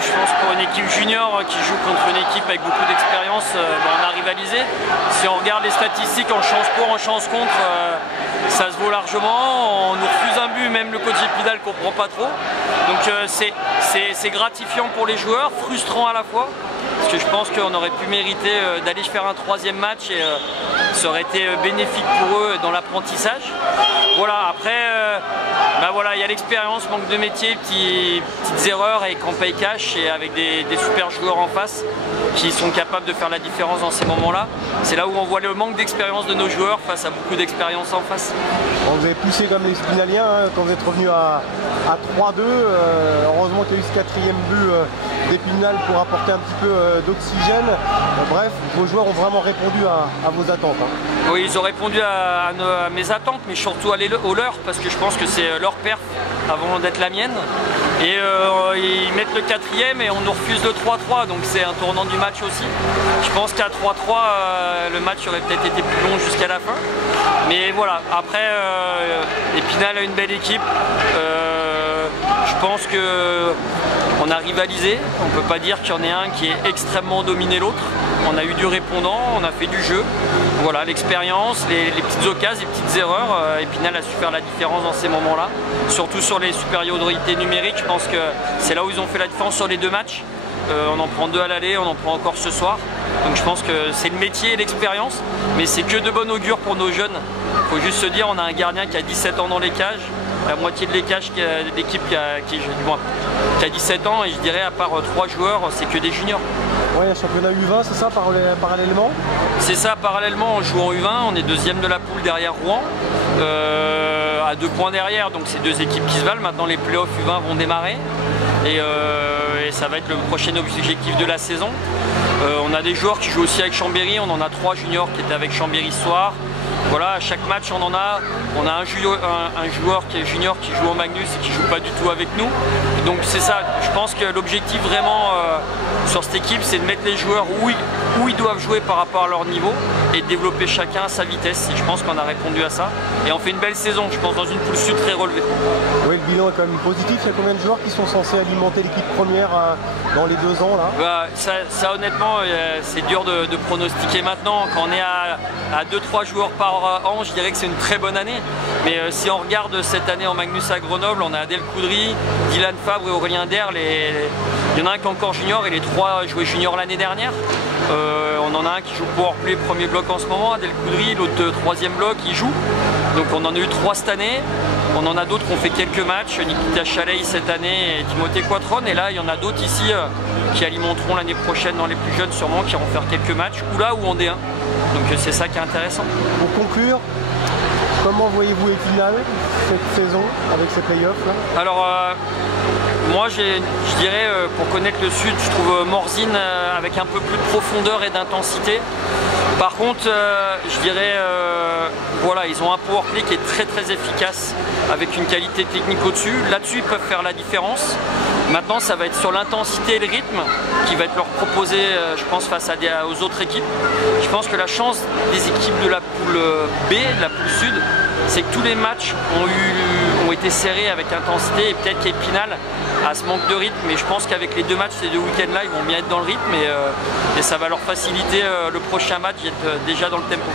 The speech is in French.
je pense pour une équipe junior qui joue contre une équipe avec beaucoup d'expérience, on a rivalisé. Si on regarde les statistiques en chance pour, en chance contre, ça se vaut largement. On nous refuse un but, même le coach Épinal ne comprend pas trop. Donc c'est gratifiant pour les joueurs, frustrant à la fois. Parce que je pense qu'on aurait pu mériter d'aller faire un troisième match et ça aurait été bénéfique pour eux dans l'apprentissage. Voilà, après, voilà, il y a l'expérience, manque de métier, petites erreurs et qu'on paye cash et avec des super joueurs en face qui sont capables de faire la différence dans ces moments-là. C'est là où on voit le manque d'expérience de nos joueurs face à beaucoup d'expérience en face. Bon, vous avez poussé comme les Spinaliens hein, quand vous êtes revenu à 3-2. Heureusement qu'il y a eu ce quatrième but d'Épinal pour apporter un petit peu d'oxygène. Bref, vos joueurs ont vraiment répondu à vos attentes. Hein. Oui, ils ont répondu à mes attentes, mais surtout aux leurs, parce que je pense que c'est leur perf avant d'être la mienne. Et ils mettent le quatrième et on nous refuse le 3-3, donc c'est un tournant du match aussi. Je pense qu'à 3-3, le match aurait peut-être été plus long jusqu'à la fin. Mais voilà, après, Épinal a une belle équipe. Je pense qu'on a rivalisé. On ne peut pas dire qu'il y en ait un qui est extrêmement dominé l'autre. On a eu du répondant, on a fait du jeu. Voilà, l'expérience, les petites occasions, les petites erreurs. Épinal a su faire la différence dans ces moments-là. Surtout sur les supériorités numériques, je pense que c'est là où ils ont fait la différence sur les deux matchs. On en prend 2 à l'aller, on en prend encore ce soir. Donc je pense que c'est le métier et l'expérience, mais c'est que de bon augure pour nos jeunes. Il faut juste se dire, on a un gardien qui a 17 ans dans les cages, la moitié de l'équipe qui a 17 ans, et je dirais à part 3 joueurs, c'est que des juniors. Oui, un championnat U20, c'est ça parallèlement? C'est ça, parallèlement, on joue en U20, on est deuxième de la poule derrière Rouen, à 2 points derrière, donc c'est 2 équipes qui se valent. Maintenant les playoffs U20 vont démarrer. Et ça va être le prochain objectif de la saison. On a des joueurs qui jouent aussi avec Chambéry, on en a 3 juniors qui étaient avec Chambéry ce soir. Voilà, à chaque match on a un joueur qui est junior qui joue en Magnus et qui joue pas du tout avec nous. Donc c'est ça, je pense que l'objectif vraiment sur cette équipe, c'est de mettre les joueurs où ils doivent jouer par rapport à leur niveau et de développer chacun à sa vitesse. Et je pense qu'on a répondu à ça. Et on fait une belle saison, je pense, dans une poule sud très relevée. Oui, le bilan est quand même positif. Il y a combien de joueurs qui sont censés alimenter l'équipe première dans les 2 ans là? Ça honnêtement, c'est dur de pronostiquer maintenant. Quand on est à 2-3 joueurs par an, je dirais que c'est une très bonne année. Mais si on regarde cette année en Magnus à Grenoble, on a Adel Coudry, Dylan Fabre et Aurélien Derle. Il y en a un qui est encore junior et les 3 jouaient junior l'année dernière. On en a un qui joue Powerplay premier bloc en ce moment, Adel Coudry, l'autre 3e bloc, il joue. Donc on en a eu 3 cette année. On en a d'autres qui ont fait quelques matchs, Nikita Chalei cette année et Timothée Quatron. Et là, il y en a d'autres ici qui alimenteront l'année prochaine dans les plus jeunes sûrement, qui vont faire quelques matchs, ou là ou en D1. Donc c'est ça qui est intéressant. Pour conclure, comment voyez-vous Épinal cette saison avec ces playoffs là? Alors, moi je dirais, pour connaître le Sud, je trouve Morzine avec un peu plus de profondeur et d'intensité. Par contre, je dirais, voilà, ils ont un powerplay qui est très très efficace avec une qualité technique au-dessus. Là-dessus, ils peuvent faire la différence. Maintenant, ça va être sur l'intensité et le rythme qui va être leur proposé, je pense, face aux autres équipes. Je pense que la chance des équipes de la poule B, de la poule Sud, c'est que tous les matchs ont été serrés avec intensité et peut-être qu'Épinal a ce manque de rythme, mais je pense qu'avec les 2 matchs, ces 2 week-ends là, ils vont bien être dans le rythme et ça va leur faciliter le prochain match d'être déjà dans le tempo.